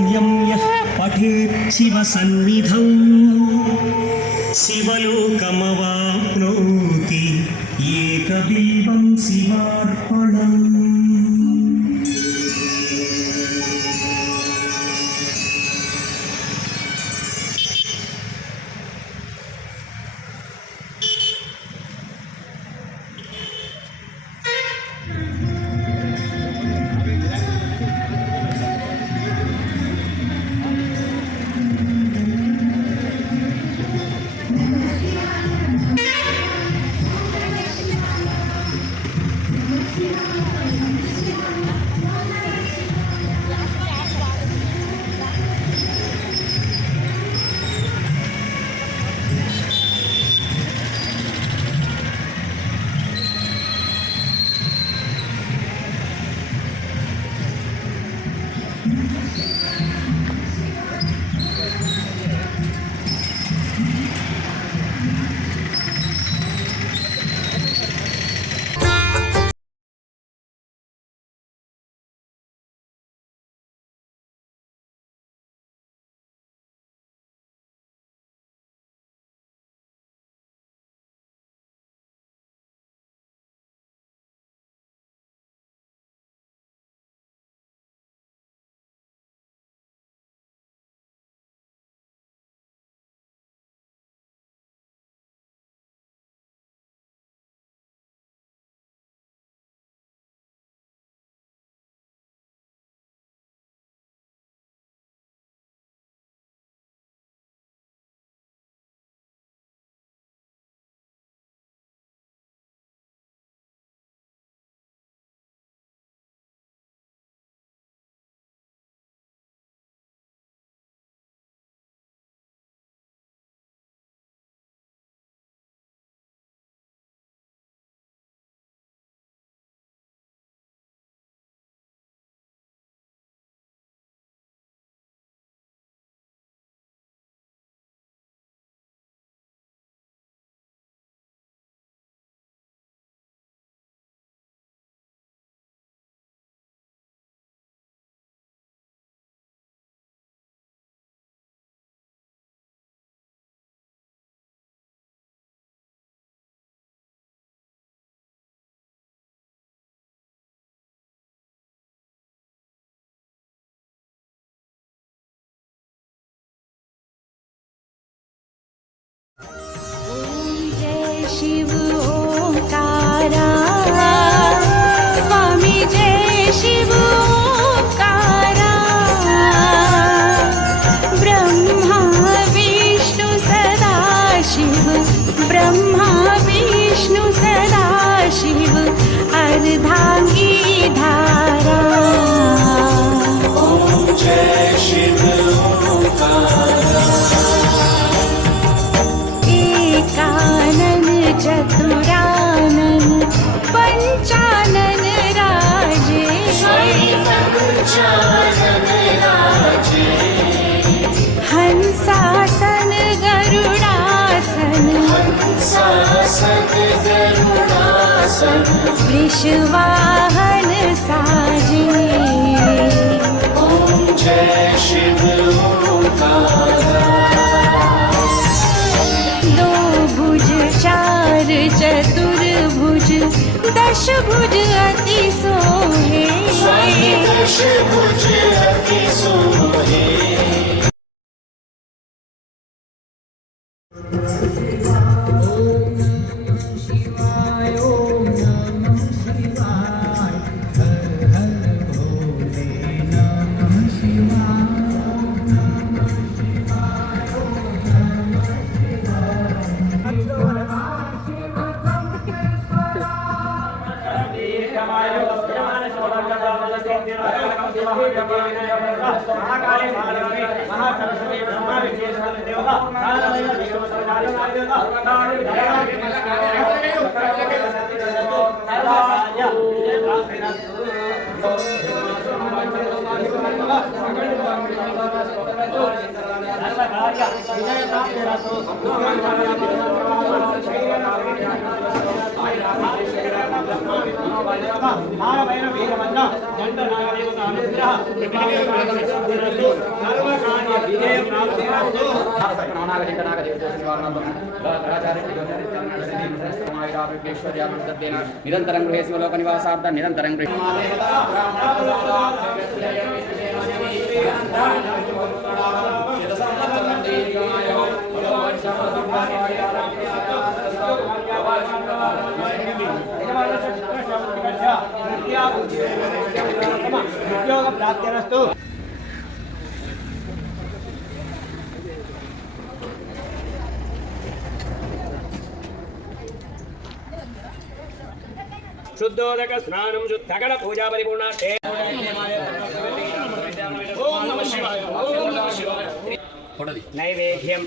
पुण्यं यः पठेत् शिवसन्निधौ शिवलोकमवाप्नोति एकबिल्वं शिवार्पणम्। शिव ओंकारा स्वामी जय शिव ओंकारा ब्रह्मा विष्णु सदा शिव ब्रह्मा विष्णु सदा शिव अर्धांगी धारा ओम जय शिव ओंकारा एकानन चतुरानन पंचानन राजे हंसासन गरुडासन वृषवाहन साजे ओम जय शिव ओंकारा चार चतुर्भुज दश भुज अति सोहे दश भुज अति सोहे। Thank you. నిరంతరం గృహే శివలోక నివాసార్థం నిరంతరం గృహే ఉద్యోగ ప్రాప్తిరస్తు. శుద్ధోదక స్నానం శుద్ధగణ పూజా పరిపూర్ణ. ఓం నమః శివాయ. ఓం నమః శివాయ. నైవేద్యం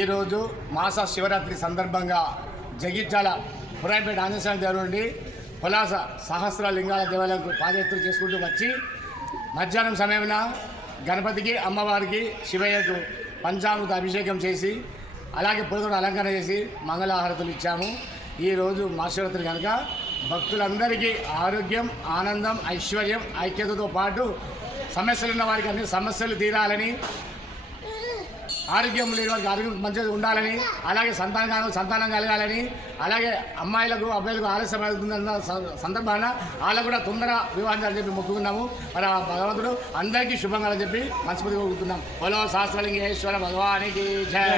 ఈరోజు మాస శివరాత్రి సందర్భంగా జగిత్యాల పురాయపేట ఆంజనేయ దేవాలయం నుండి పులాస సహస్ర లింగాల దేవాలయంకు పాదయాత్ర చేసుకుంటూ వచ్చి మధ్యాహ్నం సమయమున గణపతికి అమ్మవారికి శివయ్యకు పంచామృత అభిషేకం చేసి అలాగే పూలతో అలంకరణ చేసి మంగళహారతులు ఇచ్చాము. ఈరోజు మహాశివరాత్రి కనుక భక్తులందరికీ ఆరోగ్యం, ఆనందం, ఐశ్వర్యం, ఐక్యతతో పాటు సమస్యలు ఉన్న వారికి అన్ని సమస్యలు తీరాలని, ఆరోగ్యం లేని వారికి ఆరోగ్యం మంచిగా ఉండాలని, అలాగే సంతానం కలగాలని, అలాగే అమ్మాయిలకు అబ్బాయిలకు ఆలస్యం అవుతుందన్న సందర్భాన వాళ్ళకు కూడా తొందర వివాహం అని చెప్పి మొక్కుకున్నాము. మరి ఆ భగవంతుడు అందరికీ శుభంగా చెప్పి మనస్ఫూర్తిగా కోరుకుంటున్నాం. బలో సహస్రలింగేశ్వర భగవానికి జై.